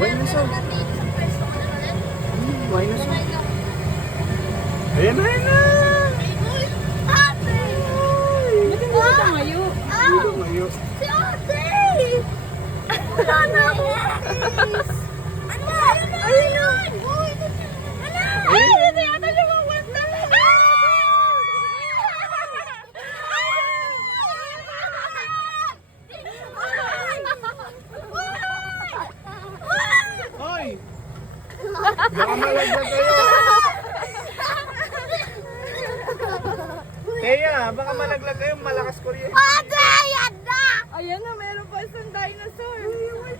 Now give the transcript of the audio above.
Why na so? Why na so? Ayan na, ayan na! Ate! Ba't hindi ka ngayo? Dito ngayo. Si ate! Wala na ako. Ano? Ayun na! Ay, ito yata lumawanta. Hoy! Baka malaglag kayo! Teya, baka malaglag kayo, malakas kuryente. Ate! Yan na! Ayan na, meron pa isang dinosaur. Ay,